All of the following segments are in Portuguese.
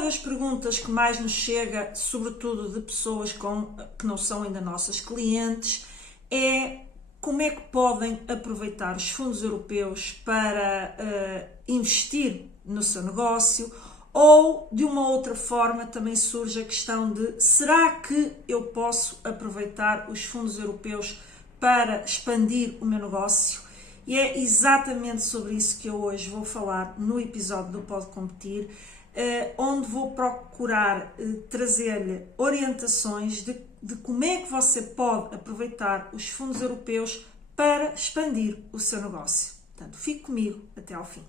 uma das perguntas que mais nos chega, sobretudo de pessoas que não são ainda nossas clientes, é como é que podem aproveitar os fundos europeus para investir no seu negócio, ou de uma outra forma também surge a questão de: será que eu posso aproveitar os fundos europeus para expandir o meu negócio? E é exatamente sobre isso que eu hoje vou falar no episódio do Pode Competir, onde vou procurar trazer-lhe orientações de como é que você pode aproveitar os fundos europeus para expandir o seu negócio. Portanto, fique comigo até ao fim.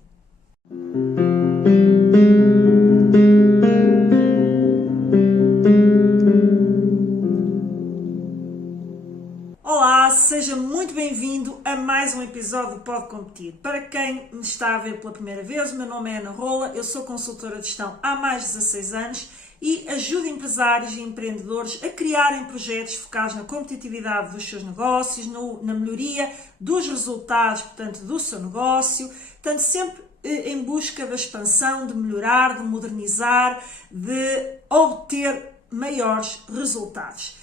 Olá, seja muito bem-vindo a mais um episódio do Pode Competir. Para quem me está a ver pela primeira vez, o meu nome é Ana Rola, eu sou consultora de gestão há mais de 16 anos e ajudo empresários e empreendedores a criarem projetos focados na competitividade dos seus negócios, na melhoria dos resultados, portanto, do seu negócio, portanto, sempre em busca da expansão, de melhorar, de modernizar, de obter maiores resultados.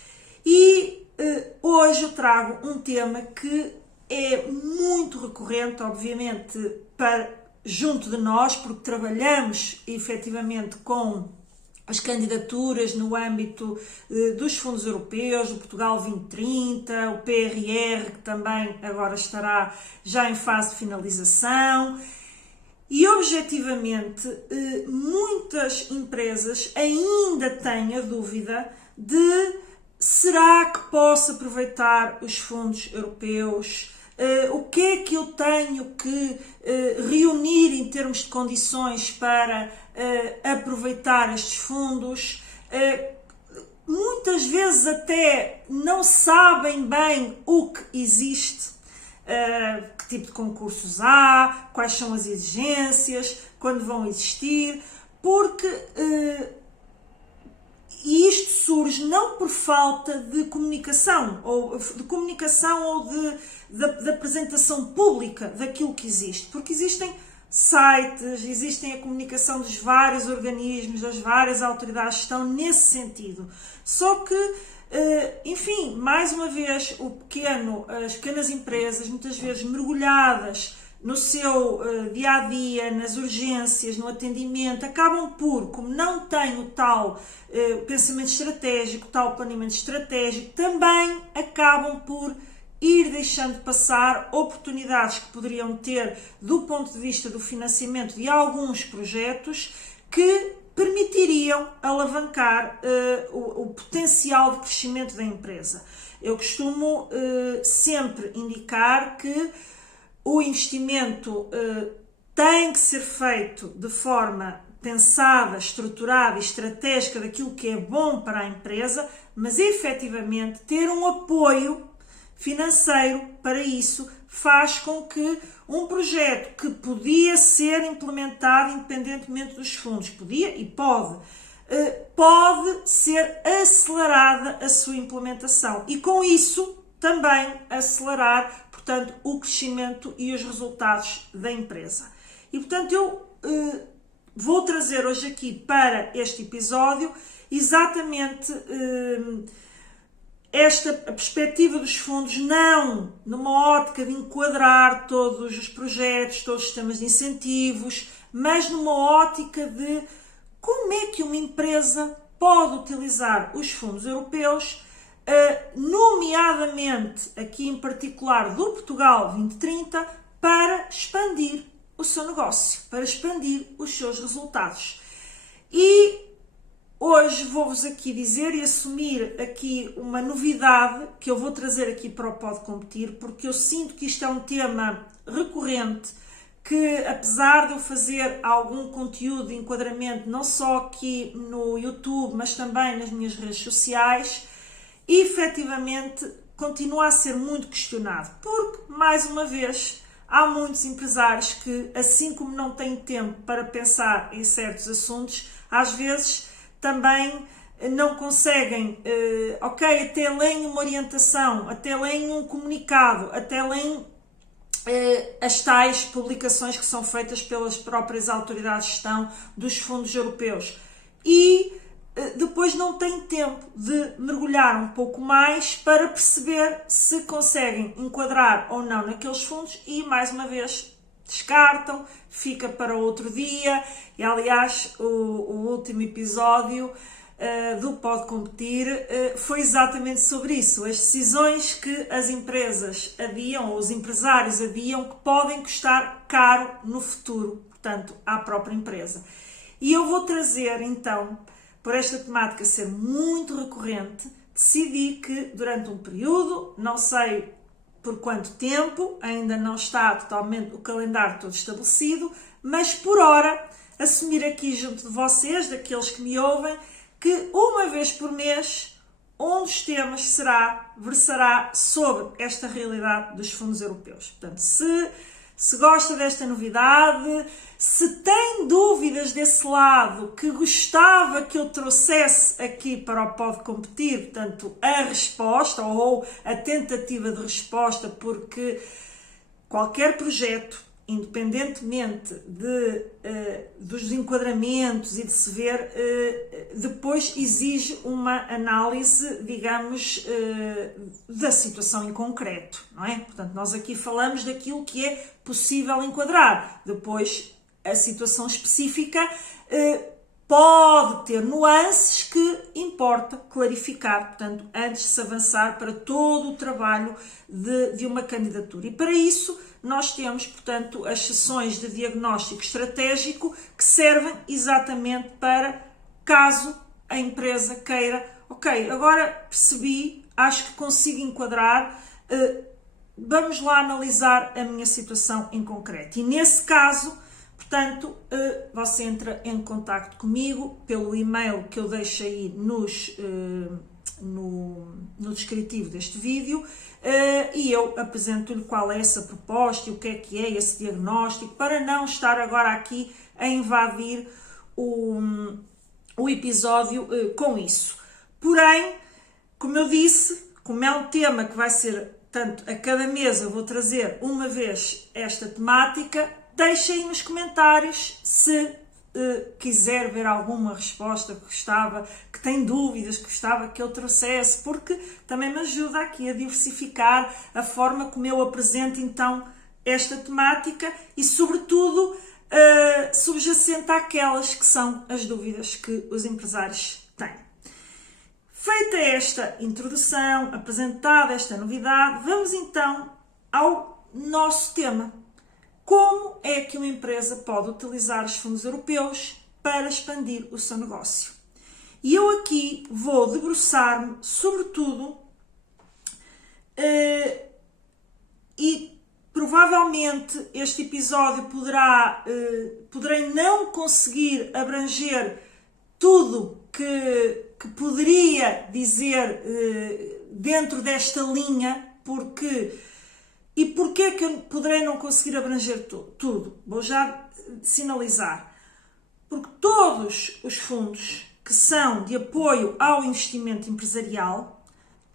E hoje eu trago um tema que é muito recorrente, obviamente, junto de nós, porque trabalhamos efetivamente com as candidaturas no âmbito dos fundos europeus, o Portugal 2030, o PRR, que também agora estará já em fase de finalização. E, objetivamente, muitas empresas ainda têm a dúvida de: será que posso aproveitar os fundos europeus? O que é que eu tenho que reunir em termos de condições para aproveitar estes fundos? Muitas vezes até não sabem bem o que existe, que tipo de concursos há, quais são as exigências, quando vão existir, porque e isto surge não por falta de comunicação ou de apresentação pública daquilo que existe, porque existem sites, existem a comunicação dos vários organismos, das várias autoridades que estão nesse sentido. Só que, enfim, mais uma vez, as pequenas empresas, muitas vezes mergulhadas no seu dia-a-dia, nas urgências, no atendimento, acabam por, como não têm o tal pensamento estratégico, o tal planeamento estratégico, também acabam por ir deixando passar oportunidades que poderiam ter do ponto de vista do financiamento de alguns projetos que permitiriam alavancar o potencial de crescimento da empresa. Eu costumo sempre indicar que o investimento tem que ser feito de forma pensada, estruturada e estratégica daquilo que é bom para a empresa, mas efetivamente ter um apoio financeiro para isso faz com que um projeto que podia ser implementado independentemente dos fundos, podia e pode ser acelerada a sua implementação e com isso também acelerar, portanto, o crescimento e os resultados da empresa. E, portanto, eu vou trazer hoje aqui para este episódio exatamente a perspectiva dos fundos, não numa ótica de enquadrar todos os projetos, todos os sistemas de incentivos, mas numa ótica de como é que uma empresa pode utilizar os fundos europeus, nomeadamente aqui em particular do Portugal 2030, para expandir o seu negócio, para expandir os seus resultados. E hoje vou-vos aqui dizer e assumir aqui uma novidade que eu vou trazer aqui para o Pode Competir, porque eu sinto que isto é um tema recorrente, que apesar de eu fazer algum conteúdo de enquadramento, não só aqui no YouTube, mas também nas minhas redes sociais, efetivamente continua a ser muito questionado, porque, mais uma vez, há muitos empresários que, assim como não têm tempo para pensar em certos assuntos, às vezes também não conseguem, até leem uma orientação, até leem um comunicado, até leem as tais publicações que são feitas pelas próprias autoridades de gestão dos fundos europeus. e depois não têm tempo de mergulhar um pouco mais para perceber se conseguem enquadrar ou não naqueles fundos e, mais uma vez, descartam, fica para outro dia. E, aliás, o último episódio do Pode Competir foi exatamente sobre isso, as decisões que as empresas adiam, ou os empresários adiam, que podem custar caro no futuro, portanto, à própria empresa. E eu vou trazer, então, por esta temática ser muito recorrente, decidi que durante um período, não sei por quanto tempo, ainda não está totalmente o calendário todo estabelecido, mas por hora, assumir aqui junto de vocês, daqueles que me ouvem, que uma vez por mês um dos temas versará sobre esta realidade dos fundos europeus. Portanto, se gosta desta novidade, se tem dúvidas desse lado, que gostava que eu trouxesse aqui para o Pode Competir, portanto, a resposta ou a tentativa de resposta, porque qualquer projeto, independentemente dos enquadramentos e de se ver, depois exige uma análise, digamos, da situação em concreto, não é? Portanto, nós aqui falamos daquilo que é possível enquadrar. Depois, a situação específica pode ter nuances que importa clarificar, portanto, antes de se avançar para todo o trabalho de uma candidatura. E para isso, nós temos, portanto, as sessões de diagnóstico estratégico que servem exatamente para, caso a empresa queira, ok, agora percebi, acho que consigo enquadrar, vamos lá analisar a minha situação em concreto. E nesse caso, portanto, você entra em contacto comigo pelo e-mail que eu deixo aí no descritivo deste vídeo, e eu apresento-lhe qual é essa proposta e o que é esse diagnóstico, para não estar agora aqui a invadir o episódio com isso. Porém, como eu disse, como é um tema que vai ser, tanto a cada mês eu vou trazer uma vez esta temática, deixem aí nos comentários se quiser ver alguma resposta que gostava, que tem dúvidas, que gostava que eu trouxesse, porque também me ajuda aqui a diversificar a forma como eu apresento então esta temática e, sobretudo, subjacente àquelas que são as dúvidas que os empresários têm. Feita esta introdução, apresentada esta novidade, vamos então ao nosso tema. Como é que uma empresa pode utilizar os fundos europeus para expandir o seu negócio? E eu aqui vou debruçar-me, sobretudo, e provavelmente este episódio poderei não conseguir abranger tudo que poderia dizer dentro desta linha, E porquê que eu poderei não conseguir abranger tudo? Vou já sinalizar. Porque todos os fundos que são de apoio ao investimento empresarial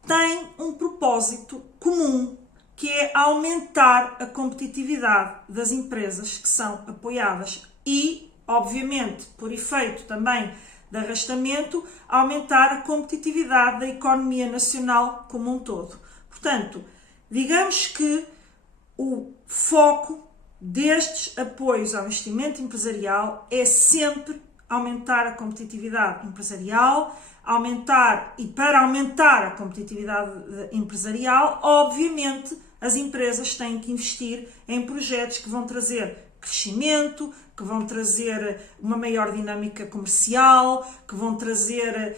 têm um propósito comum, que é aumentar a competitividade das empresas que são apoiadas e, obviamente, por efeito também de arrastamento, aumentar a competitividade da economia nacional como um todo. Portanto, digamos que o foco destes apoios ao investimento empresarial é sempre aumentar a competitividade empresarial, para aumentar a competitividade empresarial, obviamente, as empresas têm que investir em projetos que vão trazer crescimento, que vão trazer uma maior dinâmica comercial, que vão trazer,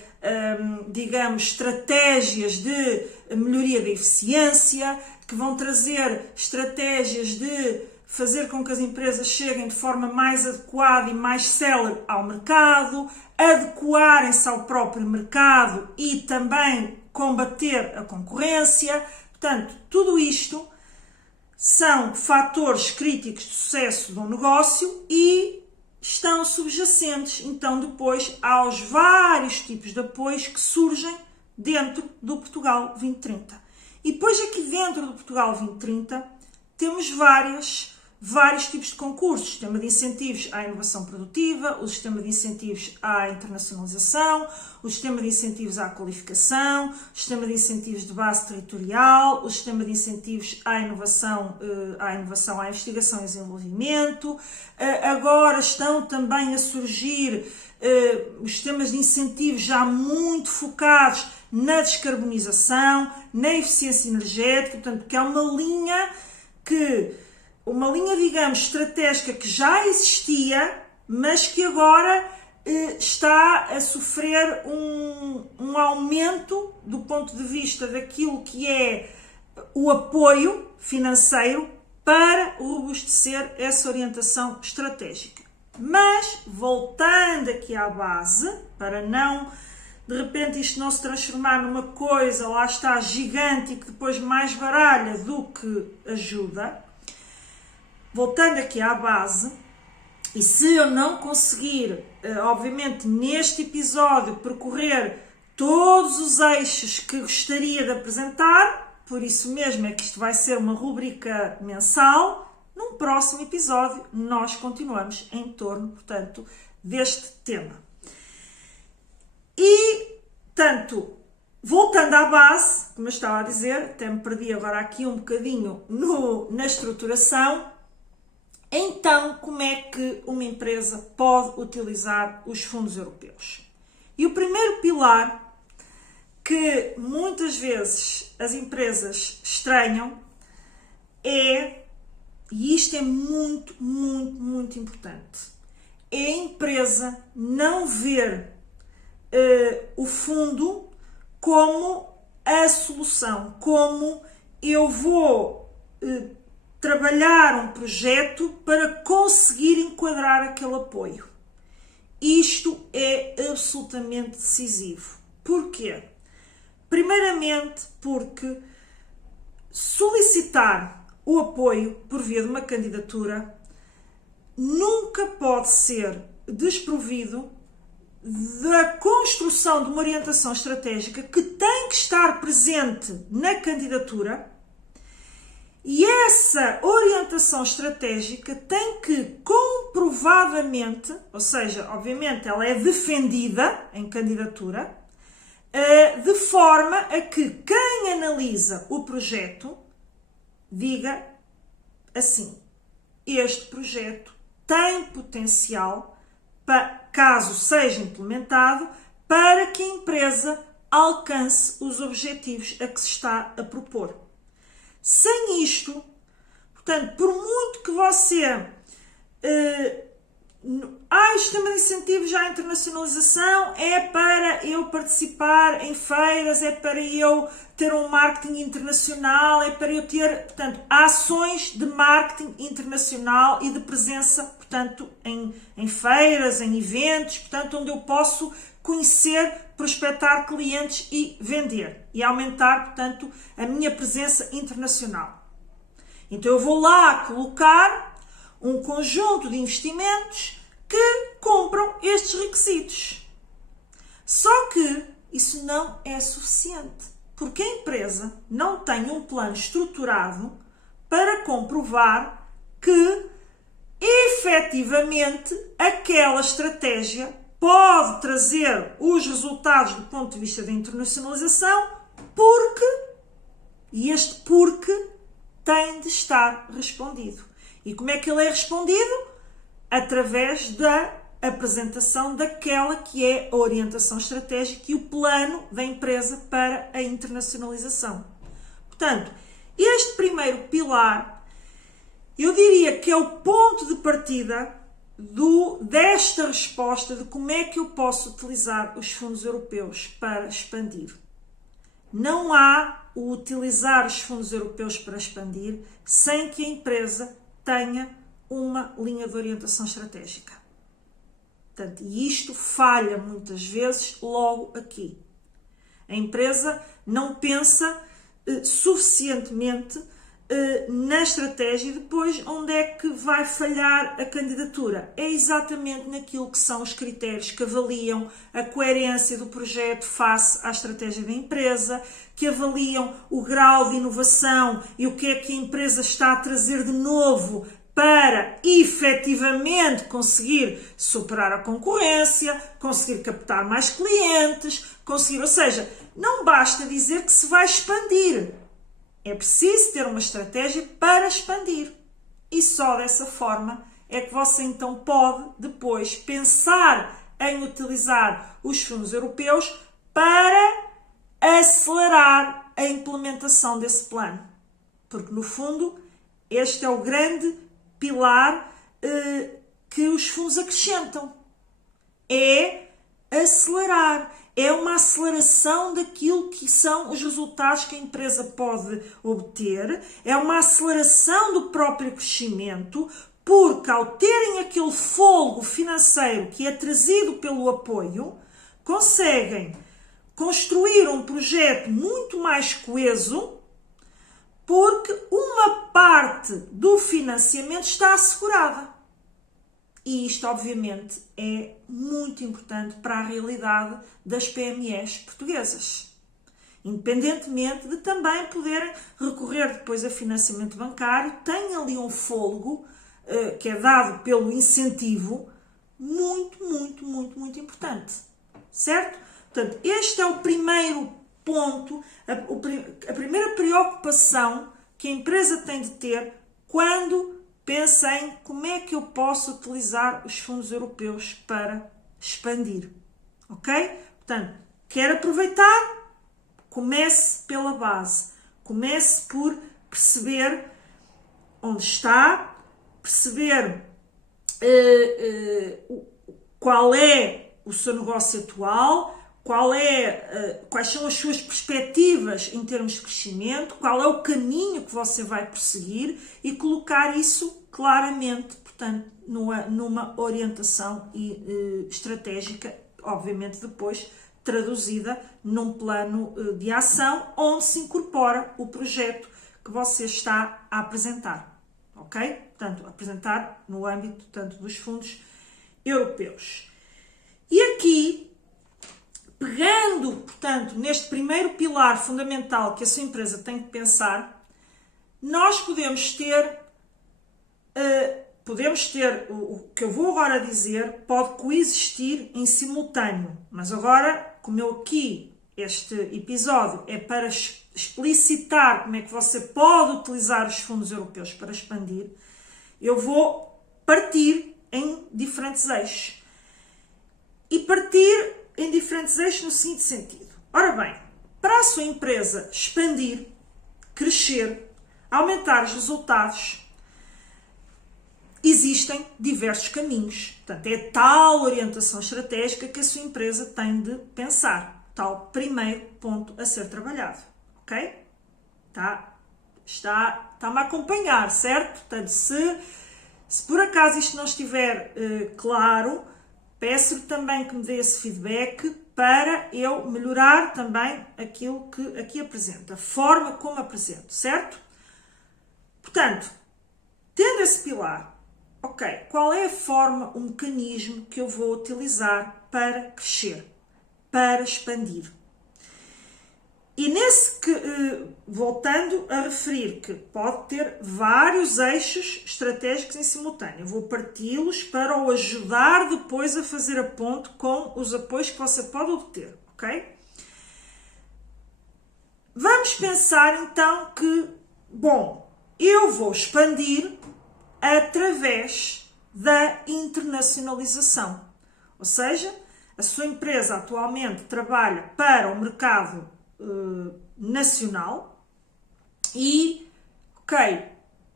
digamos, estratégias de melhoria da eficiência, que vão trazer estratégias de fazer com que as empresas cheguem de forma mais adequada e mais célere ao mercado, adequarem-se ao próprio mercado e também combater a concorrência. Portanto, tudo isto são fatores críticos de sucesso de um negócio e estão subjacentes, então, depois aos vários tipos de apoios que surgem dentro do Portugal 2030. E depois aqui dentro do Portugal 2030 temos várias vários tipos de concursos, o sistema de incentivos à inovação produtiva, o sistema de incentivos à internacionalização, o sistema de incentivos à qualificação, o sistema de incentivos de base territorial, o sistema de incentivos à inovação, à investigação e desenvolvimento. Agora estão também a surgir os sistemas de incentivos já muito focados na descarbonização, na eficiência energética, portanto, que é uma linha, digamos, estratégica que já existia, mas que agora está a sofrer um aumento do ponto de vista daquilo que é o apoio financeiro para robustecer essa orientação estratégica. Mas, voltando aqui à base, para não, de repente, isto não se transformar numa coisa, lá está, gigante e que depois mais baralha do que ajuda, voltando aqui à base, e se eu não conseguir, obviamente, neste episódio, percorrer todos os eixos que gostaria de apresentar, por isso mesmo é que isto vai ser uma rubrica mensal, num próximo episódio nós continuamos em torno, portanto, deste tema. E, tanto, voltando à base, como eu estava a dizer, até me perdi agora aqui um bocadinho na estruturação, então, como é que uma empresa pode utilizar os fundos europeus? E o primeiro pilar que muitas vezes as empresas estranham é, e isto é muito, muito, muito importante, é a empresa não ver o fundo como a solução, como eu vou trabalhar um projeto para conseguir enquadrar aquele apoio. Isto é absolutamente decisivo. Porquê? Primeiramente porque solicitar o apoio por via de uma candidatura nunca pode ser desprovido da construção de uma orientação estratégica que tem que estar presente na candidatura, e essa orientação estratégica tem que comprovadamente, ou seja, obviamente ela é defendida em candidatura, de forma a que quem analisa o projeto diga assim: este projeto tem potencial, caso seja implementado, para que a empresa alcance os objetivos a que se está a propor. Sem isto, portanto, por muito que você o sistema de incentivos à internacionalização é para eu participar em feiras, é para eu ter um marketing internacional, é para eu ter, portanto, ações de marketing internacional e de presença, portanto, em feiras, em eventos, portanto, onde eu posso conhecer, prospectar clientes e vender e aumentar, portanto, a minha presença internacional. Então eu vou lá colocar um conjunto de investimentos que cumpram estes requisitos. Só que isso não é suficiente, porque a empresa não tem um plano estruturado para comprovar que efetivamente aquela estratégia pode trazer os resultados do ponto de vista da internacionalização, e este porque tem de estar respondido. E como é que ele é respondido? Através da apresentação daquela que é a orientação estratégica e o plano da empresa para a internacionalização. Portanto, este primeiro pilar, eu diria que é o ponto de partida desta resposta de como é que eu posso utilizar os fundos europeus para expandir. Não há o utilizar os fundos europeus para expandir sem que a empresa tenha uma linha de orientação estratégica. Portanto, e isto falha muitas vezes logo aqui. A empresa não pensa suficientemente na estratégia e depois onde é que vai falhar a candidatura. É exatamente naquilo que são os critérios que avaliam a coerência do projeto face à estratégia da empresa, que avaliam o grau de inovação e o que é que a empresa está a trazer de novo para efetivamente conseguir superar a concorrência, conseguir captar mais clientes, ou seja, não basta dizer que se vai expandir. É preciso ter uma estratégia para expandir. E só dessa forma é que você então pode depois pensar em utilizar os fundos europeus para acelerar a implementação desse plano. Porque, no fundo, este é o grande pilar que os fundos acrescentam. É acelerar. É uma aceleração daquilo que são os resultados que a empresa pode obter. É uma aceleração do próprio crescimento, porque ao terem aquele fôlego financeiro que é trazido pelo apoio, conseguem construir um projeto muito mais coeso, porque uma parte do financiamento está assegurada. E isto, obviamente, é muito importante para a realidade das PMEs portuguesas. Independentemente de também poderem recorrer depois a financiamento bancário, tem ali um fôlego que é dado pelo incentivo muito, muito, muito, muito importante. Certo? Portanto, este é o primeiro ponto, a primeira preocupação que a empresa tem de ter quando pensa em como é que eu posso utilizar os fundos europeus para expandir. Ok? Portanto, quer aproveitar? Comece pela base. Comece por perceber onde está, perceber qual é o seu negócio atual, quais são as suas perspectivas em termos de crescimento, qual é o caminho que você vai prosseguir e colocar isso claramente, portanto, numa orientação estratégica, obviamente depois traduzida num plano de ação onde se incorpora o projeto que você está a apresentar, ok? Portanto, apresentar no âmbito, tanto dos fundos europeus. E aqui, pegando, portanto, neste primeiro pilar fundamental que a sua empresa tem que pensar, nós podemos ter o que eu vou agora dizer pode coexistir em simultâneo, mas agora, como eu aqui, este episódio é para explicitar como é que você pode utilizar os fundos europeus para expandir, eu vou partir em diferentes eixos. E partir em diferentes eixos no seguinte sentido. Ora bem, para a sua empresa expandir, crescer, aumentar os resultados, existem diversos caminhos. Portanto, é tal orientação estratégica que a sua empresa tem de pensar. Tal primeiro ponto a ser trabalhado. Ok? Está-me a acompanhar, certo? Portanto, se por acaso isto não estiver claro, peço-lhe também que me dê esse feedback para eu melhorar também aquilo que aqui apresento, a forma como apresento, certo? Portanto, tendo esse pilar, ok, qual é a forma, o mecanismo que eu vou utilizar para crescer, para expandir? E voltando a referir que pode ter vários eixos estratégicos em simultâneo, eu vou parti-los para o ajudar depois a fazer a ponte com os apoios que você pode obter, ok? Vamos pensar então que, bom, eu vou expandir através da internacionalização, ou seja, a sua empresa atualmente trabalha para o mercado nacional e, ok,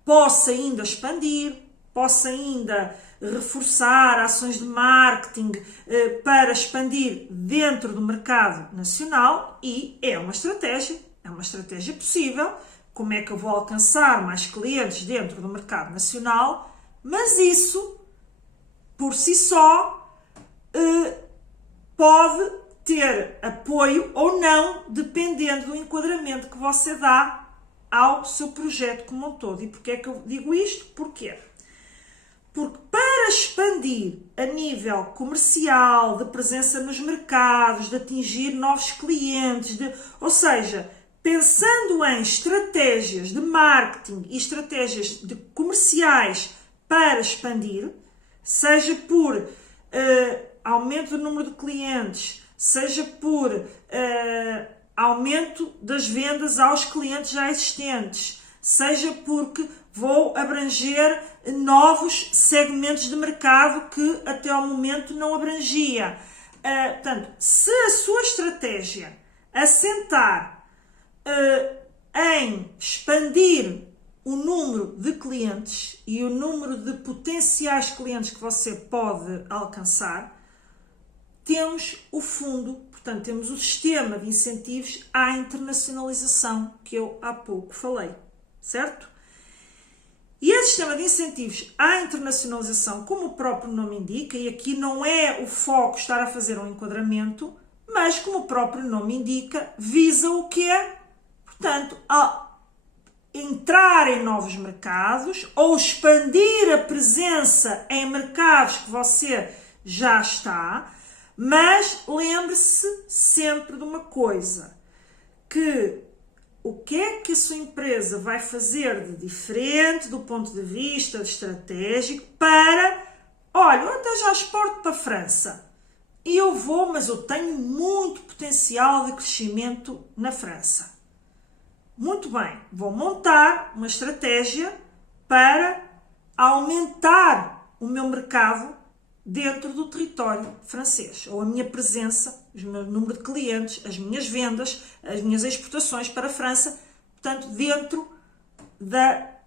possa ainda expandir, possa ainda reforçar ações de marketing para expandir dentro do mercado nacional e é uma estratégia possível. Como é que eu vou alcançar mais clientes dentro do mercado nacional? Mas isso, por si só, pode ter apoio ou não, dependendo do enquadramento que você dá ao seu projeto como um todo. E porquê é que eu digo isto? Porquê? Porque para expandir a nível comercial, de presença nos mercados, de atingir novos clientes, ou seja, pensando em estratégias de marketing e estratégias comerciais para expandir, seja por aumento do número de clientes, seja por aumento das vendas aos clientes já existentes, seja porque vou abranger novos segmentos de mercado que até ao momento não abrangia. Portanto, se a sua estratégia assentar em expandir o número de clientes e o número de potenciais clientes que você pode alcançar, temos o fundo, portanto, temos o sistema de incentivos à internacionalização que eu há pouco falei, certo? E esse sistema de incentivos à internacionalização, como o próprio nome indica, e aqui não é o foco estar a fazer um enquadramento, mas como o próprio nome indica, visa o quê? Portanto, entrar em novos mercados ou expandir a presença em mercados que você já está, mas lembre-se sempre de uma coisa, que o que é que a sua empresa vai fazer de diferente do ponto de vista estratégico para, olha, eu até já exporto para a França e eu vou, mas eu tenho muito potencial de crescimento na França. Muito bem, vou montar uma estratégia para aumentar o meu mercado dentro do território francês, ou a minha presença, o meu número de clientes, as minhas vendas, as minhas exportações para a França, portanto, dentro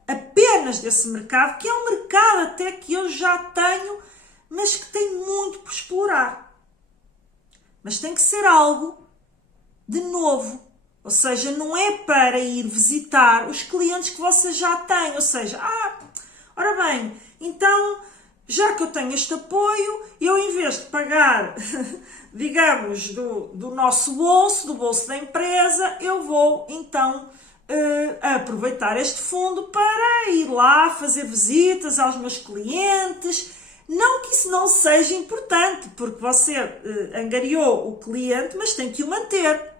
apenas desse mercado, que é um mercado até que eu já tenho, mas que tem muito por explorar. Mas tem que ser algo de novo. Ou seja, não é para ir visitar os clientes que você já tem. Ou seja, ora bem, então, já que eu tenho este apoio, eu em vez de pagar, digamos, do nosso bolso, do bolso da empresa, eu vou então aproveitar este fundo para ir lá fazer visitas aos meus clientes. Não que isso não seja importante, porque você angariou o cliente, mas tem que o manter.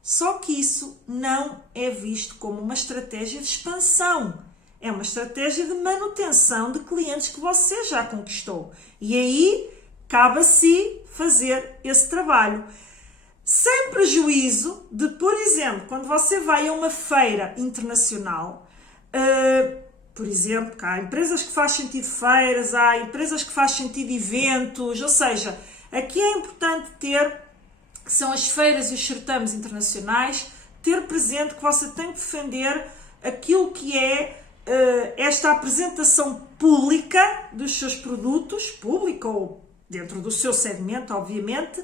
Só que isso não é visto como uma estratégia de expansão. É uma estratégia de manutenção de clientes que você já conquistou. E aí, cabe a si fazer esse trabalho. Sem prejuízo de, por exemplo, quando você vai a uma feira internacional, por exemplo, há empresas que faz sentido feiras, há empresas que faz sentido eventos, ou seja, aqui é importante ter, que são as feiras e os certames internacionais, ter presente que você tem que defender aquilo que é esta apresentação pública dos seus produtos, pública ou dentro do seu segmento, obviamente,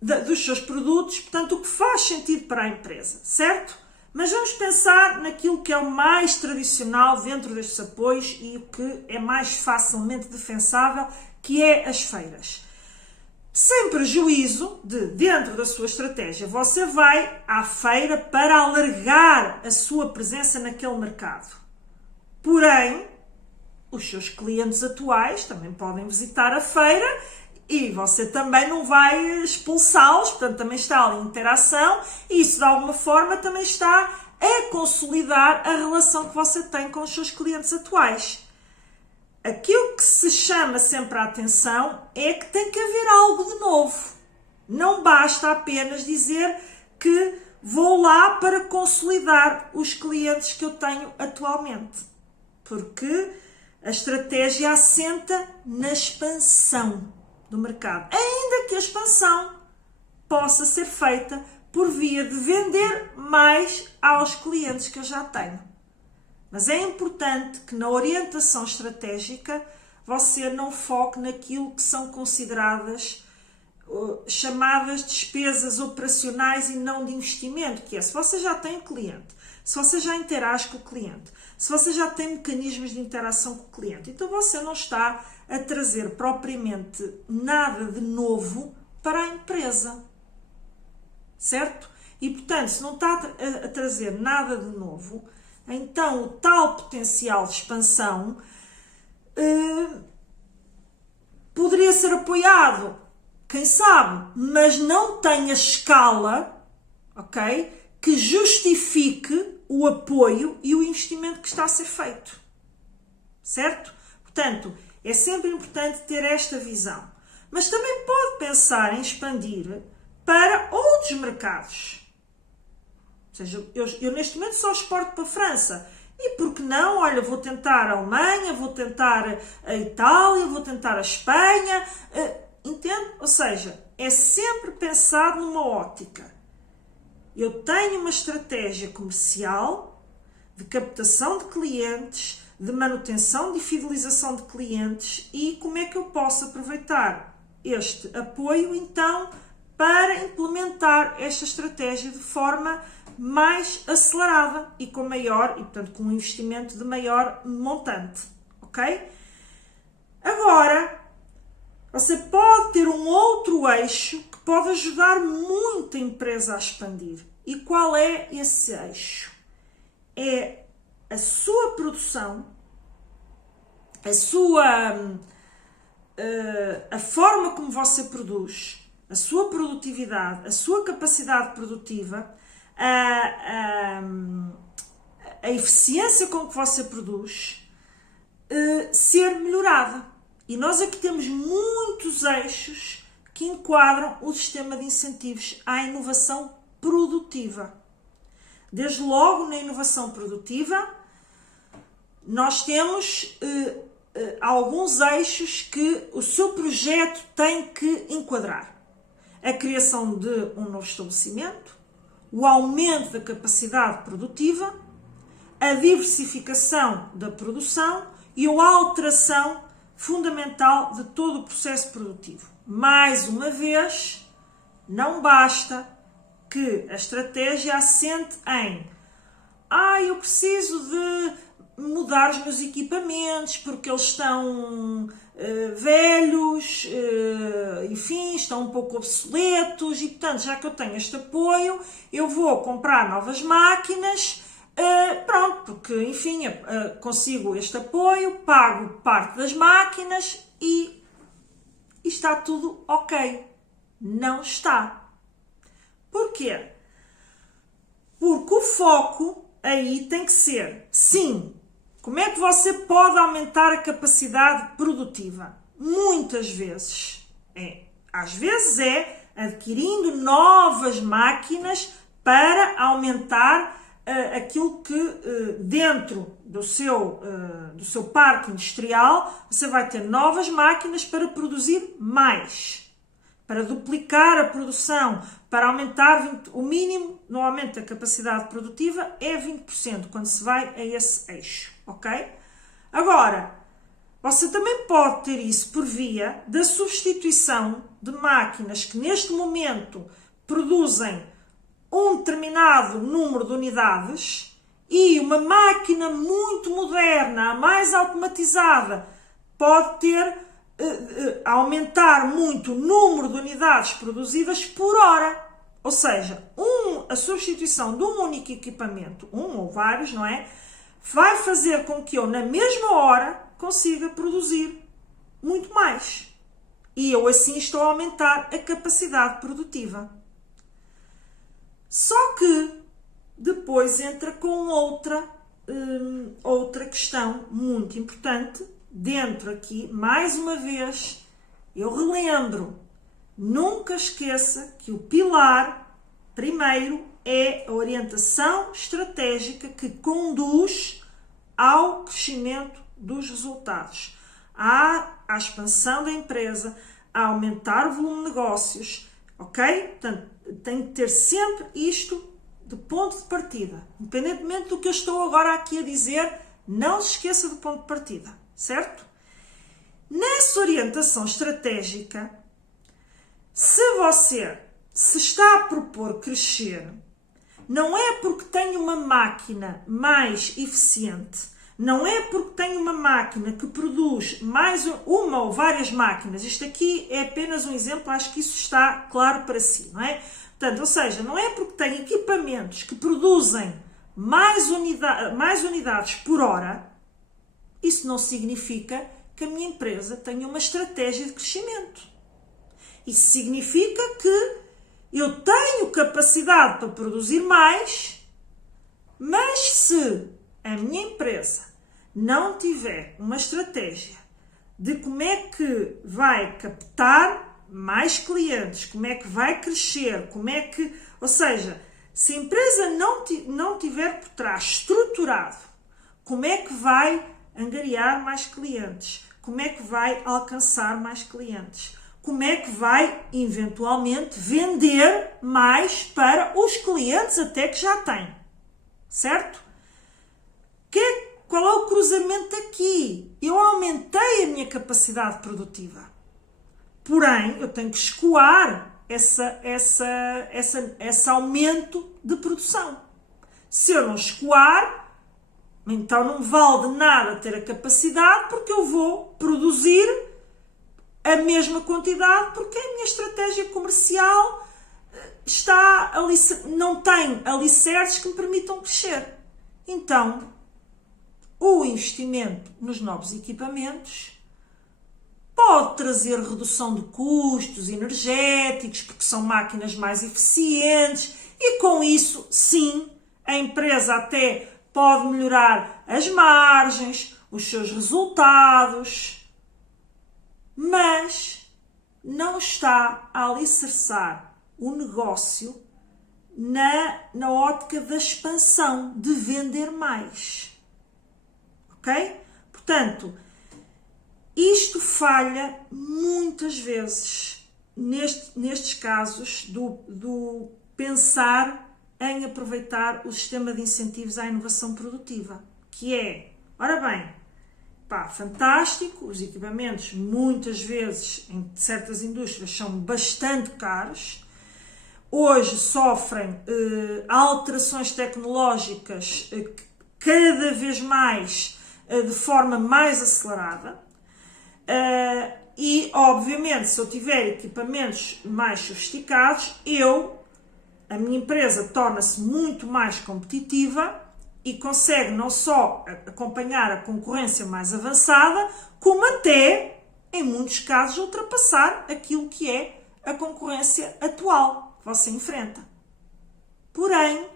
dos seus produtos, portanto, o que faz sentido para a empresa, certo? Mas vamos pensar naquilo que é o mais tradicional dentro destes apoios e o que é mais facilmente defensável, que é as feiras. Sem prejuízo de, dentro da sua estratégia, você vai à feira para alargar a sua presença naquele mercado. Porém, os seus clientes atuais também podem visitar a feira e você também não vai expulsá-los, portanto também está ali interação e isso de alguma forma também está a consolidar a relação que você tem com os seus clientes atuais. Aquilo que se chama sempre a atenção é que tem que haver algo de novo. Não basta apenas dizer que vou lá para consolidar os clientes que eu tenho atualmente. Porque a estratégia assenta na expansão do mercado. Ainda que a expansão possa ser feita por via de vender mais aos clientes que eu já tenho. Mas é importante que na orientação estratégica você não foque naquilo que são consideradas chamadas despesas operacionais e não de investimento, que é se você já tem cliente, se você já interage com o cliente, se você já tem mecanismos de interação com o cliente, então você não está a trazer propriamente nada de novo para a empresa, certo? E portanto, se não está a trazer nada de novo, então o tal potencial de expansão poderia ser apoiado, quem sabe, mas não tem a escala, ok, que justifique o apoio e o investimento que está a ser feito. certo? Portanto, é sempre importante ter esta visão. Mas também pode pensar em expandir para outros mercados. Ou seja, eu neste momento só exporto para a França. E por que não? Olha, vou tentar a Alemanha, vou tentar a Itália, vou tentar a Espanha. Entende? Ou seja, é sempre pensado numa ótica. Eu tenho uma estratégia comercial de captação de clientes, de manutenção e fidelização de clientes e como é que eu posso aproveitar este apoio, então, para implementar esta estratégia de forma mais acelerada e com maior, e portanto com um investimento de maior montante, ok? Agora, você pode ter um outro eixo que pode ajudar muito a empresa a expandir. E qual é esse eixo? É a sua produção, a forma como você produz, a sua produtividade, a sua capacidade produtiva, a eficiência com que você produz ser melhorada. E nós aqui temos muitos eixos que enquadram o sistema de incentivos à inovação produtiva. Desde logo na inovação produtiva, nós temos alguns eixos que o seu projeto tem que enquadrar. A criação de um novo estabelecimento, o aumento da capacidade produtiva, a diversificação da produção e a alteração fundamental de todo o processo produtivo. Mais uma vez, não basta que a estratégia assente em eu preciso de mudar os meus equipamentos porque eles estão velhos, enfim, estão um pouco obsoletos e, portanto, já que eu tenho este apoio, eu vou comprar novas máquinas, porque, enfim, consigo este apoio, pago parte das máquinas e está tudo ok. Não está. Porquê? Porque o foco aí tem que ser, sim, como é que você pode aumentar a capacidade produtiva? Muitas vezes às vezes adquirindo novas máquinas para aumentar aquilo que dentro do seu parque industrial você vai ter novas máquinas para produzir mais. Para duplicar a produção, para aumentar o mínimo no aumento da capacidade produtiva é 20% quando se vai a esse eixo, ok? Agora, você também pode ter isso por via da substituição de máquinas que neste momento produzem um determinado número de unidades e uma máquina muito moderna, mais automatizada, pode ter aumentar muito o número de unidades produzidas por hora. Ou seja, a substituição de um único equipamento, um ou vários, não é? Vai fazer com que eu, na mesma hora, consiga produzir muito mais. E eu, assim, estou a aumentar a capacidade produtiva. Só que depois entra com outra questão muito importante. Dentro aqui, mais uma vez, eu relembro, nunca esqueça que o pilar primeiro é a orientação estratégica que conduz ao crescimento dos resultados, à expansão da empresa, a aumentar o volume de negócios, ok? Portanto, tem que ter sempre isto de ponto de partida. Independentemente do que eu estou agora aqui a dizer, não se esqueça do ponto de partida. Certo? Nessa orientação estratégica, se você se está a propor crescer, não é porque tem uma máquina mais eficiente, não é porque tem uma máquina que produz mais uma ou várias máquinas, isto aqui é apenas um exemplo, acho que isso está claro para si, não é? Portanto, ou seja, não é porque tem equipamentos que produzem mais unidades por hora. Isso não significa que a minha empresa tenha uma estratégia de crescimento. Isso significa que eu tenho capacidade para produzir mais, mas se a minha empresa não tiver uma estratégia de como é que vai captar mais clientes, como é que vai crescer, ou seja, se a empresa não tiver por trás estruturado como é que vai angariar mais clientes, como é que vai alcançar mais clientes, como é que vai eventualmente vender mais para os clientes até que já tem, certo? Qual é o cruzamento aqui? Eu aumentei a minha capacidade produtiva. Porém, eu tenho que escoar esse aumento de produção. Se eu não escoar, então não vale de nada ter a capacidade, porque eu vou produzir a mesma quantidade, porque a minha estratégia comercial não tem alicerces que me permitam crescer. Então, o investimento nos novos equipamentos pode trazer redução de custos energéticos, porque são máquinas mais eficientes, e com isso, sim, a empresa até pode melhorar as margens, os seus resultados, mas não está a alicerçar o negócio na ótica da expansão, de vender mais. Ok? Portanto, isto falha muitas vezes nestes casos do pensar em aproveitar o sistema de incentivos à inovação produtiva, que é, ora bem, fantástico, os equipamentos muitas vezes em certas indústrias são bastante caros, hoje sofrem alterações tecnológicas cada vez mais de forma mais acelerada, e obviamente se eu tiver equipamentos mais sofisticados, a minha empresa torna-se muito mais competitiva e consegue não só acompanhar a concorrência mais avançada, como até, em muitos casos, ultrapassar aquilo que é a concorrência atual que você enfrenta. Porém,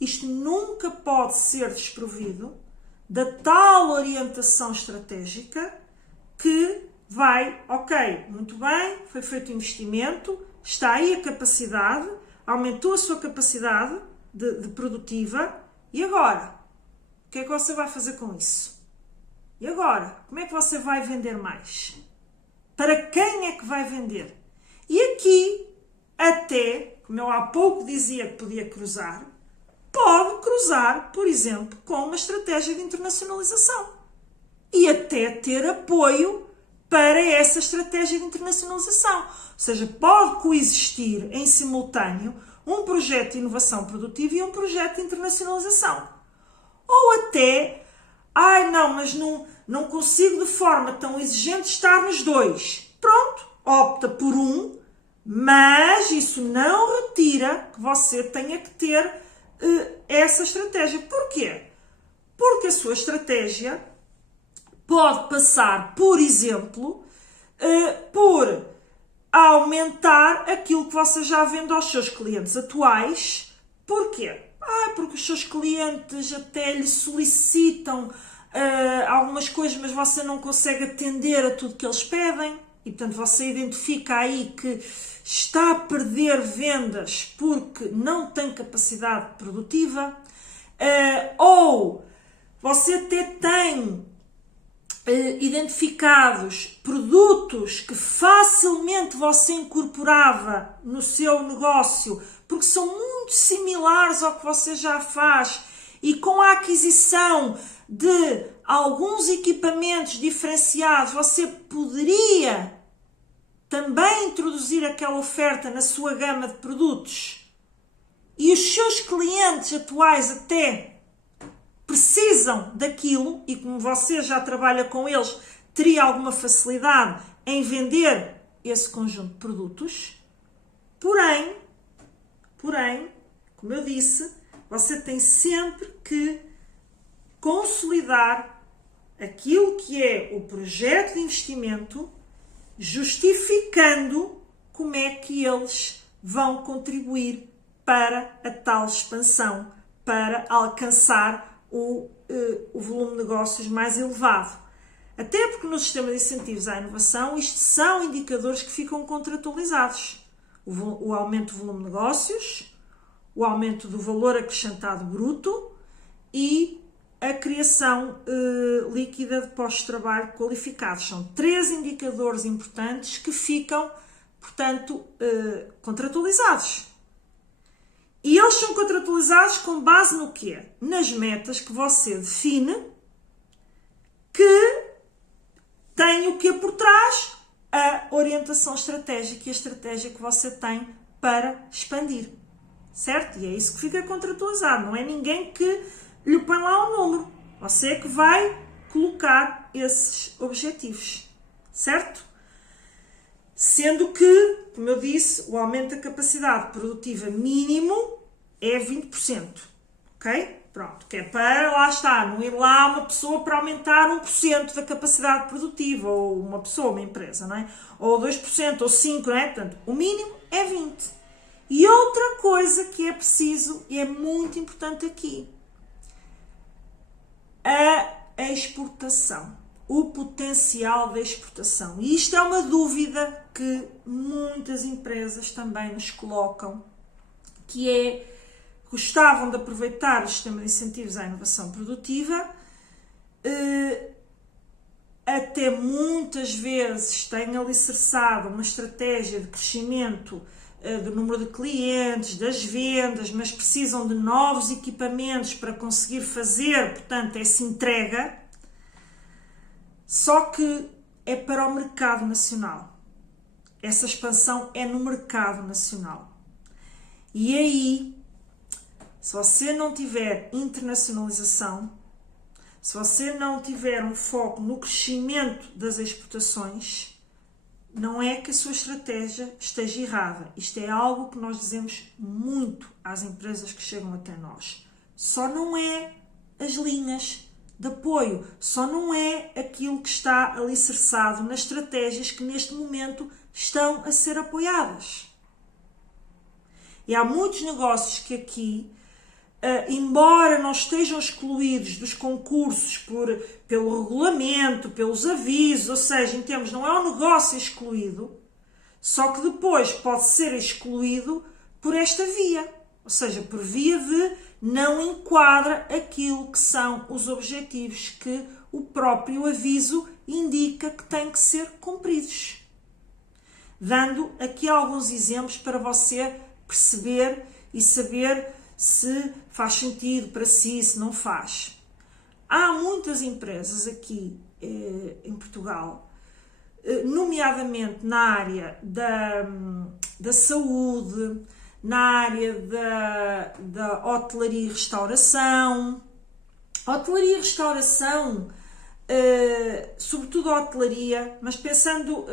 isto nunca pode ser desprovido da tal orientação estratégica que vai, ok, muito bem, foi feito o investimento, está aí a capacidade, aumentou a sua capacidade de produtiva, e agora? O que é que você vai fazer com isso? E agora? Como é que você vai vender mais? Para quem é que vai vender? E aqui, até, como eu há pouco dizia que podia cruzar, pode cruzar, por exemplo, com uma estratégia de internacionalização. E até ter apoio para essa estratégia de internacionalização. Ou seja, pode coexistir em simultâneo um projeto de inovação produtiva e um projeto de internacionalização. Ou até, mas não consigo de forma tão exigente estar nos dois. Pronto, opta por um, mas isso não retira que você tenha que ter essa estratégia. Porquê? Porque a sua estratégia pode passar, por exemplo, por aumentar aquilo que você já vende aos seus clientes atuais. Porquê? Porque os seus clientes até lhe solicitam algumas coisas, mas você não consegue atender a tudo que eles pedem. E, portanto, você identifica aí que está a perder vendas porque não tem capacidade produtiva. Ou você até tem identificados produtos que facilmente você incorporava no seu negócio porque são muito similares ao que você já faz, e com a aquisição de alguns equipamentos diferenciados você poderia também introduzir aquela oferta na sua gama de produtos, e os seus clientes atuais até precisam daquilo, e como você já trabalha com eles, teria alguma facilidade em vender esse conjunto de produtos. Porém, como eu disse, você tem sempre que consolidar aquilo que é o projeto de investimento, justificando como é que eles vão contribuir para a tal expansão, para alcançar o volume de negócios mais elevado. Até porque no sistema de incentivos à inovação, isto são indicadores que ficam contratualizados. O aumento do volume de negócios, o aumento do valor acrescentado bruto e a criação líquida de postos de trabalho qualificados. São 3 indicadores importantes que ficam, portanto, contratualizados. E eles são contratualizados com base no quê? Nas metas que você define, que tem o que por trás? A orientação estratégica e a estratégia que você tem para expandir. Certo? E é isso que fica contratualizado. Não é ninguém que lhe põe lá um número. Você é que vai colocar esses objetivos. Certo? Sendo que, como eu disse, o aumento da capacidade produtiva mínimo é 20%. Ok? Pronto. Que é para, lá está, não ir lá uma pessoa para aumentar 1% da capacidade produtiva, ou uma pessoa, uma empresa, não é? Ou 2%, ou 5%, não é? Portanto, o mínimo é 20%. E outra coisa que é preciso, e é muito importante aqui, a exportação, o potencial da exportação. E isto é uma dúvida que muitas empresas também nos colocam, que é, gostavam de aproveitar o sistema de incentivos à inovação produtiva, até muitas vezes têm alicerçado uma estratégia de crescimento do número de clientes, das vendas, mas precisam de novos equipamentos para conseguir fazer, portanto, essa entrega, só que é para o mercado nacional. Essa expansão é no mercado nacional. E aí, se você não tiver internacionalização, se você não tiver um foco no crescimento das exportações, não é que a sua estratégia esteja errada. Isto é algo que nós dizemos muito às empresas que chegam até nós. Só não é as linhas de apoio, só não é aquilo que está alicerçado nas estratégias que neste momento estão a ser apoiadas. E há muitos negócios que aqui, embora não estejam excluídos dos concursos pelo regulamento, pelos avisos, ou seja, em termos, não é um negócio excluído, só que depois pode ser excluído por esta via, ou seja, por via de não enquadra aquilo que são os objetivos que o próprio aviso indica que têm que ser cumpridos. Dando aqui alguns exemplos para você perceber e saber se faz sentido para si, se não faz. Há muitas empresas aqui em Portugal, nomeadamente na área da saúde, na área da hotelaria e restauração. Hotelaria e restauração, sobretudo a hotelaria, mas pensando,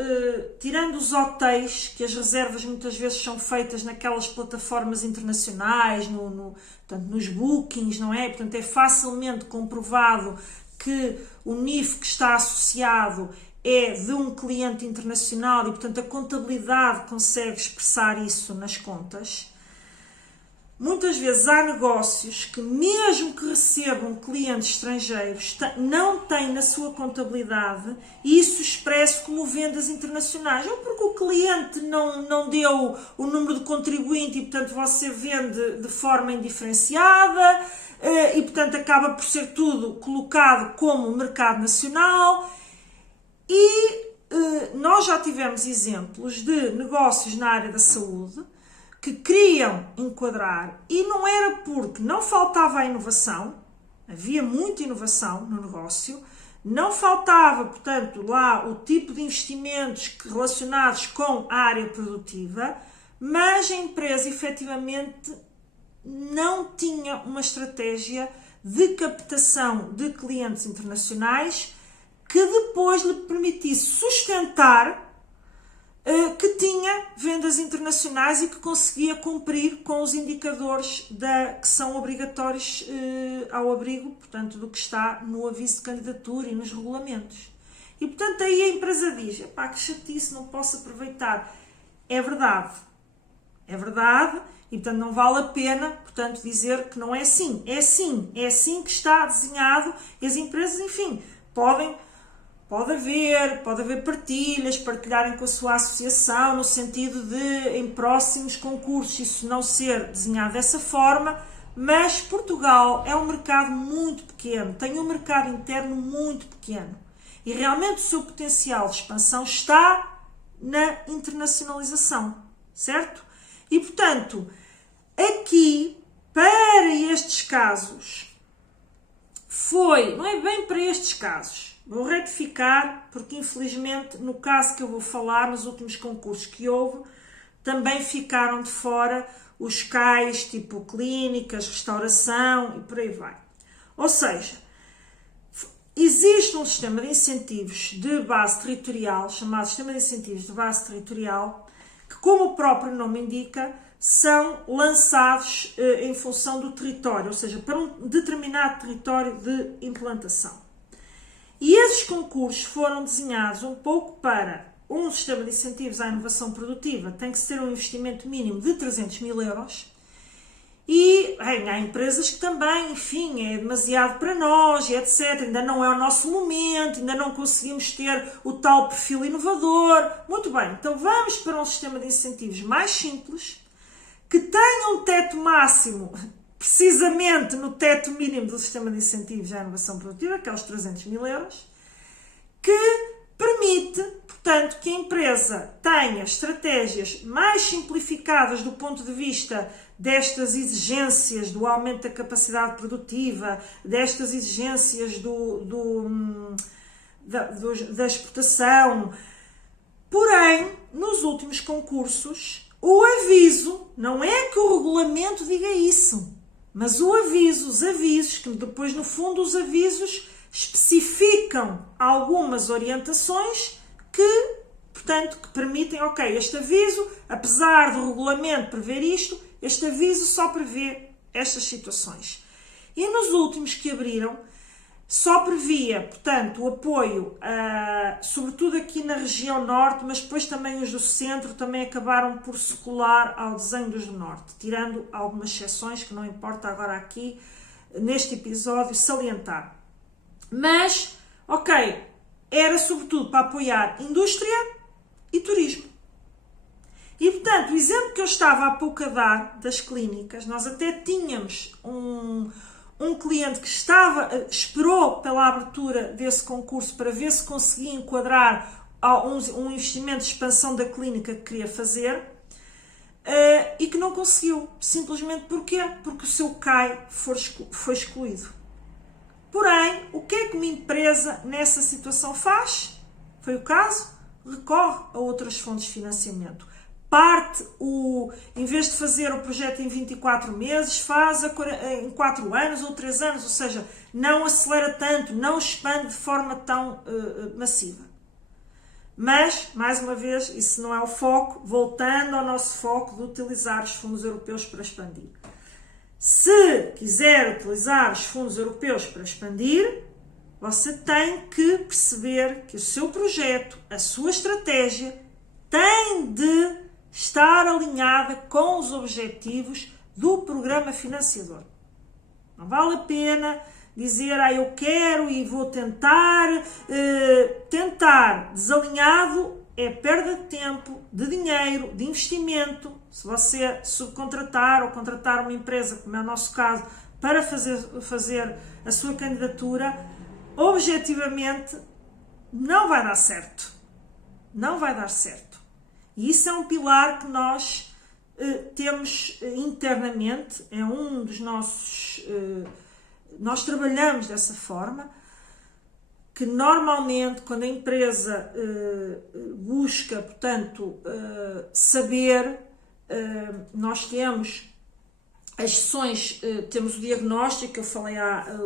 tirando os hotéis, que as reservas muitas vezes são feitas naquelas plataformas internacionais, portanto, nos bookings, não é? Portanto, é facilmente comprovado que o NIF que está associado é de um cliente internacional e, portanto, a contabilidade consegue expressar isso nas contas. Muitas vezes há negócios que, mesmo que recebam clientes estrangeiros, não têm na sua contabilidade isso expresso como vendas internacionais. Ou porque o cliente não deu o número de contribuinte e, portanto, você vende de forma indiferenciada e, portanto, acaba por ser tudo colocado como mercado nacional. E nós já tivemos exemplos de negócios na área da saúde que queriam enquadrar, e não era porque não faltava a inovação, havia muita inovação no negócio, não faltava, portanto, lá o tipo de investimentos relacionados com a área produtiva, mas a empresa efetivamente não tinha uma estratégia de captação de clientes internacionais que depois lhe permitisse sustentar que tinha vendas internacionais e que conseguia cumprir com os indicadores que são obrigatórios ao abrigo, portanto, do que está no aviso de candidatura e nos regulamentos. E, portanto, aí a empresa diz, epá, que chatice, não posso aproveitar. É verdade. é verdade, e portanto não vale a pena, portanto, dizer que não é assim. É assim que está desenhado, e as empresas, enfim, pode haver partilharem com a sua associação, no sentido de, em próximos concursos, isso não ser desenhado dessa forma, mas Portugal é um mercado muito pequeno, tem um mercado interno muito pequeno, e realmente o seu potencial de expansão está na internacionalização, certo? E, portanto, aqui, para estes casos, não é bem para estes casos, vou retificar, porque infelizmente no caso que eu vou falar, nos últimos concursos que houve, também ficaram de fora os CAIs, tipo clínicas, restauração e por aí vai. Ou seja, existe um sistema de incentivos de base territorial, chamado Sistema de Incentivos de Base Territorial, que, como o próprio nome indica, são lançados em função do território, ou seja, para um determinado território de implantação. E esses concursos foram desenhados um pouco para um sistema de incentivos à inovação produtiva, tem que ter um investimento mínimo de 300 mil euros, e há empresas que também, enfim, é demasiado para nós, etc. Ainda não é o nosso momento, ainda não conseguimos ter o tal perfil inovador. Muito bem, então vamos para um sistema de incentivos mais simples, que tenha um teto máximo, precisamente no teto mínimo do sistema de incentivos à inovação produtiva, que é os 300 mil euros, que permite, portanto, que a empresa tenha estratégias mais simplificadas do ponto de vista destas exigências do aumento da capacidade produtiva, destas exigências da exportação. Porém, nos últimos concursos, o aviso, não é que o regulamento diga isso, mas os avisos, que depois no fundo os avisos especificam algumas orientações que, portanto, que permitem, ok, este aviso, apesar do regulamento prever isto, este aviso só prevê estas situações. E nos últimos que abriram, só previa, portanto, o apoio, sobretudo aqui na região norte, mas depois também os do centro também acabaram por se colar ao desenho dos do norte, tirando algumas exceções que não importa agora aqui, neste episódio, salientar. Mas, ok, era sobretudo para apoiar indústria e turismo. E, portanto, o exemplo que eu estava há pouco a dar das clínicas, nós até tínhamos um cliente que esperou pela abertura desse concurso para ver se conseguia enquadrar um investimento de expansão da clínica que queria fazer, e que não conseguiu. Simplesmente porquê? Porque o seu CAI foi excluído. Porém, o que é que uma empresa nessa situação faz? Foi o caso? Recorre a outras fontes de financiamento. Em vez de fazer o projeto em 24 meses, faz em 4 anos ou 3 anos, ou seja, não acelera tanto, não expande de forma tão massiva. Mas, mais uma vez, isso não é o foco, voltando ao nosso foco de utilizar os fundos europeus para expandir. Se quiser utilizar os fundos europeus para expandir, você tem que perceber que o seu projeto, a sua estratégia, tem de estar alinhada com os objetivos do programa financiador. Não vale a pena dizer, eu quero e vou tentar. Tentar desalinhado é perda de tempo, de dinheiro, de investimento. Se você subcontratar ou contratar uma empresa, como é o nosso caso, para fazer a sua candidatura, objetivamente não vai dar certo. Não vai dar certo. E isso é um pilar que nós temos internamente, é um dos nossos... nós trabalhamos dessa forma, que normalmente quando a empresa busca, portanto, saber, nós temos as sessões, temos o diagnóstico, que eu falei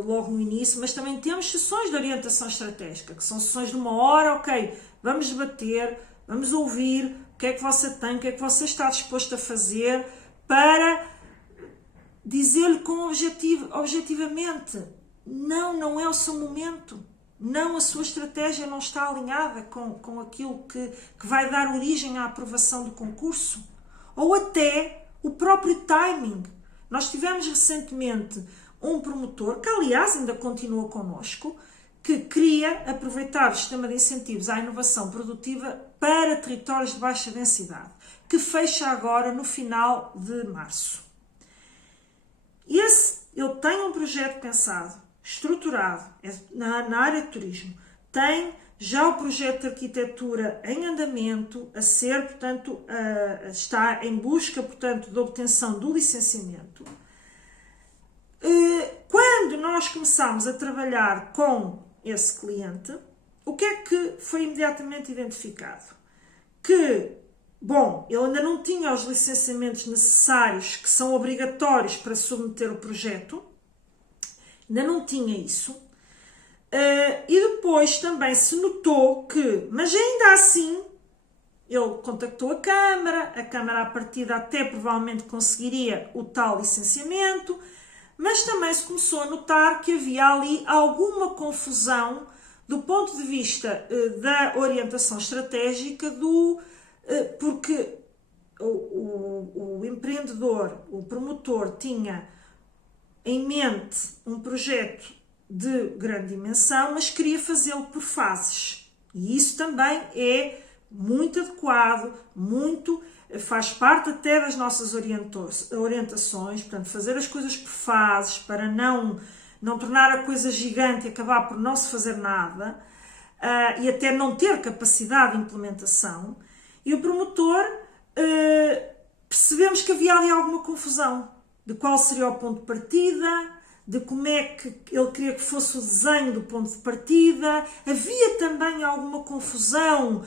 logo no início, mas também temos sessões de orientação estratégica, que são sessões de 1 hora, ok, vamos debater, vamos ouvir o que é que você tem, o que é que você está disposto a fazer, para dizer-lhe objetivamente, não é o seu momento, não, a sua estratégia não está alinhada com aquilo que vai dar origem à aprovação do concurso, ou até o próprio timing. Nós tivemos recentemente um promotor, que aliás ainda continua connosco, que queria aproveitar o sistema de incentivos à inovação produtiva para territórios de baixa densidade, que fecha agora no final de março. Eu tenho um projeto pensado, estruturado, na área de turismo, tem já o projeto de arquitetura em andamento, a ser, portanto, está em busca, portanto, de obtenção do licenciamento. Quando nós começámos a trabalhar com esse cliente, o que é que foi imediatamente identificado? Que, bom, ele ainda não tinha os licenciamentos necessários, que são obrigatórios para submeter o projeto, ainda não tinha isso. E depois também se notou que, mas ainda assim, ele contactou a Câmara à partida até provavelmente conseguiria o tal licenciamento, mas também se começou a notar que havia ali alguma confusão do ponto de vista da orientação estratégica, porque o empreendedor, o promotor, tinha em mente um projeto de grande dimensão, mas queria fazê-lo por fases. E isso também é muito adequado, faz parte até das nossas orientações, portanto, fazer as coisas por fases, para não tornar a coisa gigante e acabar por não se fazer nada, e até não ter capacidade de implementação. E o promotor, percebemos que havia ali alguma confusão de qual seria o ponto de partida, de como é que ele queria que fosse o desenho do ponto de partida. Havia também alguma confusão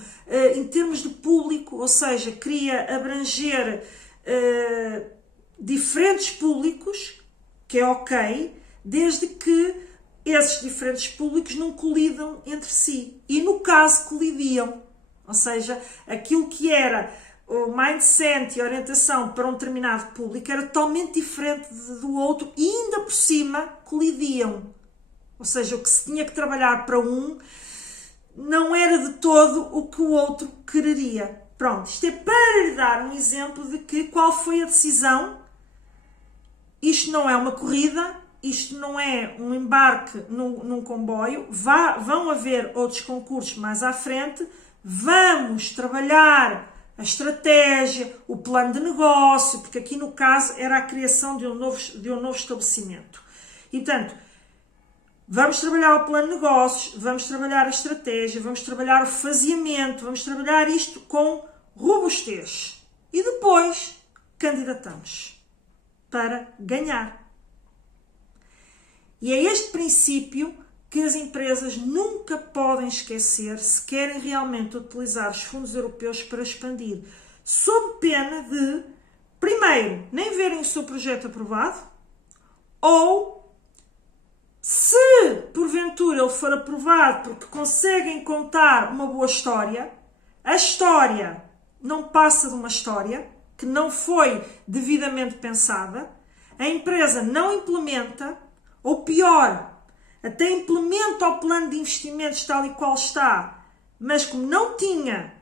em termos de público, ou seja, queria abranger diferentes públicos, que é ok, desde que esses diferentes públicos não colidam entre si. E no caso colidiam, ou seja, aquilo que era o mindset e a orientação para um determinado público era totalmente diferente do outro e ainda por cima colidiam. Ou seja, o que se tinha que trabalhar para um não era de todo o que o outro quereria. Pronto, isto é para lhe dar um exemplo de que qual foi a decisão. Isto não é uma corrida, isto não é um embarque num comboio, vão haver outros concursos mais à frente, vamos trabalhar a estratégia, o plano de negócio, porque aqui no caso era a criação de um novo estabelecimento. E, portanto, vamos trabalhar o plano de negócios, vamos trabalhar a estratégia, vamos trabalhar o faseamento, vamos trabalhar isto com robustez. E depois candidatamos para ganhar. E é este princípio que as empresas nunca podem esquecer se querem realmente utilizar os fundos europeus para expandir, sob pena de, primeiro, nem verem o seu projeto aprovado, ou, se porventura ele for aprovado porque conseguem contar uma boa história, a história não passa de uma história que não foi devidamente pensada, a empresa não implementa, ou pior, até implementa o plano de investimentos tal e qual está, mas como não tinha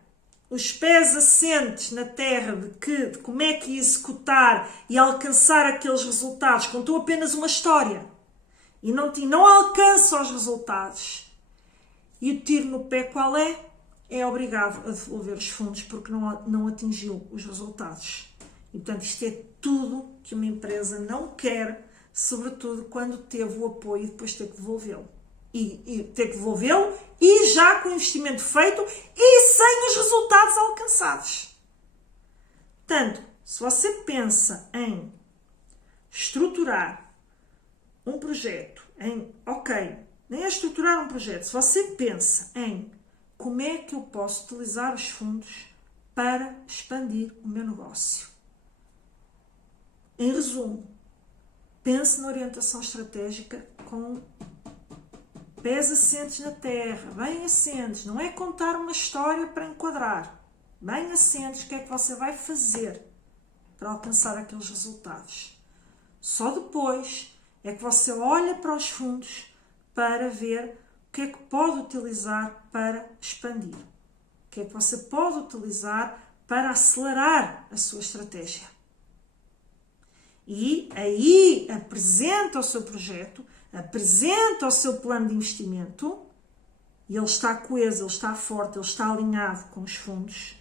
os pés assentes na terra de como é que ia executar e alcançar aqueles resultados, contou apenas uma história e não alcança os resultados. E o tiro no pé qual é? É obrigado a devolver os fundos porque não atingiu os resultados. E, portanto, isto é tudo que uma empresa não quer, sobretudo quando teve o apoio e depois ter que devolvê-lo. E ter que devolvê-lo e já com o investimento feito e sem os resultados alcançados. Portanto, se você pensa em estruturar um projeto, nem é estruturar um projeto, se você pensa em como é que eu posso utilizar os fundos para expandir o meu negócio. Em resumo, pense na orientação estratégica com pés assentes na terra, bem assentes. Não é contar uma história para enquadrar. Bem assentes, o que é que você vai fazer para alcançar aqueles resultados. Só depois é que você olha para os fundos para ver o que é que pode utilizar para expandir. O que é que você pode utilizar para acelerar a sua estratégia. E aí apresenta o seu projeto, apresenta o seu plano de investimento e ele está coeso, ele está forte, ele está alinhado com os fundos.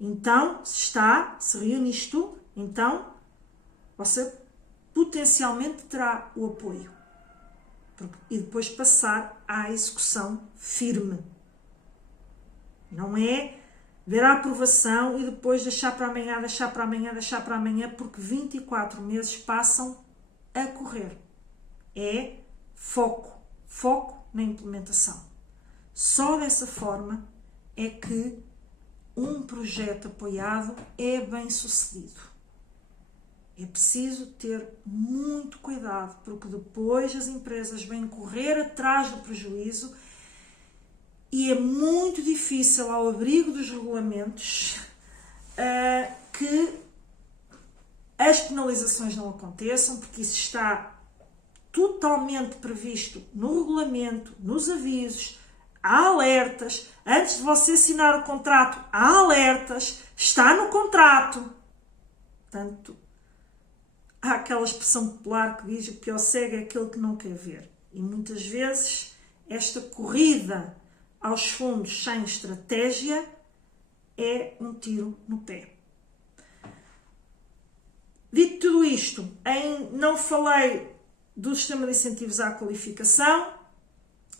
Então, se reúne isto, então você potencialmente terá o apoio e depois passar à execução firme. Não é ver a aprovação e depois deixar para amanhã, porque 24 meses passam a correr. É foco na implementação. Só dessa forma é que um projeto apoiado é bem sucedido. É preciso ter muito cuidado, porque depois as empresas vêm correr atrás do prejuízo e é muito difícil, ao abrigo dos regulamentos, que as penalizações não aconteçam, porque isso está totalmente previsto no regulamento, nos avisos, há alertas. Antes de você assinar o contrato, há alertas, está no contrato. Portanto, há aquela expressão popular que diz: o pior cego é aquele que não quer ver. E muitas vezes esta corrida aos fundos sem estratégia é um tiro no pé. Dito tudo isto, não falei do sistema de incentivos à qualificação,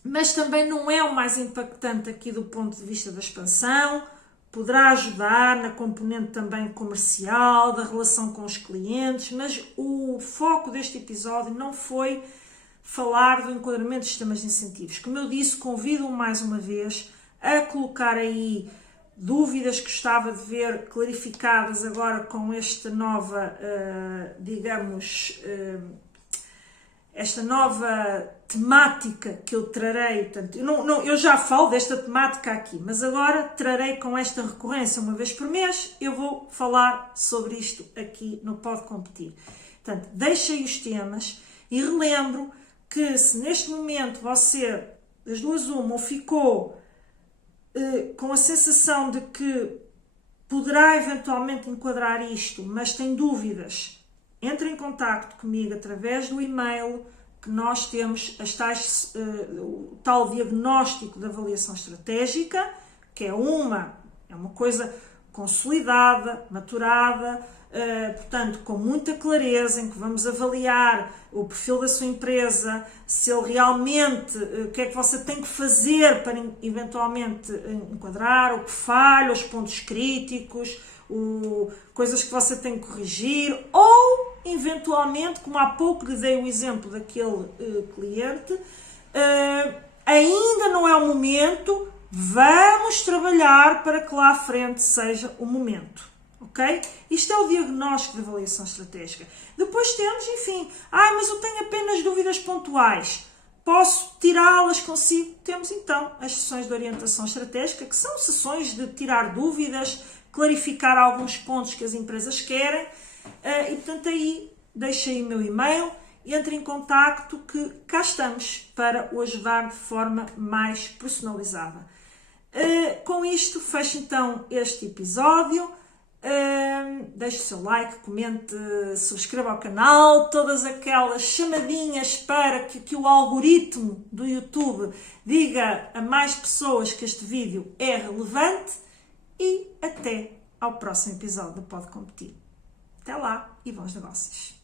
mas também não é o mais impactante aqui do ponto de vista da expansão. Poderá ajudar na componente também comercial, da relação com os clientes, mas o foco deste episódio não foi falar do enquadramento dos sistemas de incentivos. Como eu disse, convido-o mais uma vez a colocar aí dúvidas que gostava de ver clarificadas agora com esta nova, esta nova temática que eu trarei. Portanto, eu já falo desta temática aqui, mas agora trarei com esta recorrência uma vez por mês. Eu vou falar sobre isto aqui no Pode Competir. Portanto, deixei os temas e relembro que se neste momento você, das duas uma, ou ficou com a sensação de que poderá eventualmente enquadrar isto, mas tem dúvidas, entre em contacto comigo através do e-mail que nós temos, o tal diagnóstico de avaliação estratégica, que é uma coisa consolidada, maturada, portanto, com muita clareza, em que vamos avaliar o perfil da sua empresa, se ele realmente, o que é que você tem que fazer para eventualmente enquadrar, o que falha, os pontos críticos, coisas que você tem que corrigir, ou eventualmente, como há pouco lhe dei o exemplo daquele cliente, ainda não é o momento, vamos trabalhar para que lá à frente seja o momento. Okay? Isto é o diagnóstico de avaliação estratégica. Depois temos, enfim, mas eu tenho apenas dúvidas pontuais. Posso tirá-las consigo? Temos então as sessões de orientação estratégica, que são sessões de tirar dúvidas, clarificar alguns pontos que as empresas querem, e portanto aí deixei o meu e-mail, entre em contacto, que cá estamos para o ajudar de forma mais personalizada. Com isto fecho então este episódio. Deixe o seu like, comente, subscreva ao canal, todas aquelas chamadinhas para que o algoritmo do YouTube diga a mais pessoas que este vídeo é relevante, e até ao próximo episódio do Pode Competir. Até lá e bons negócios!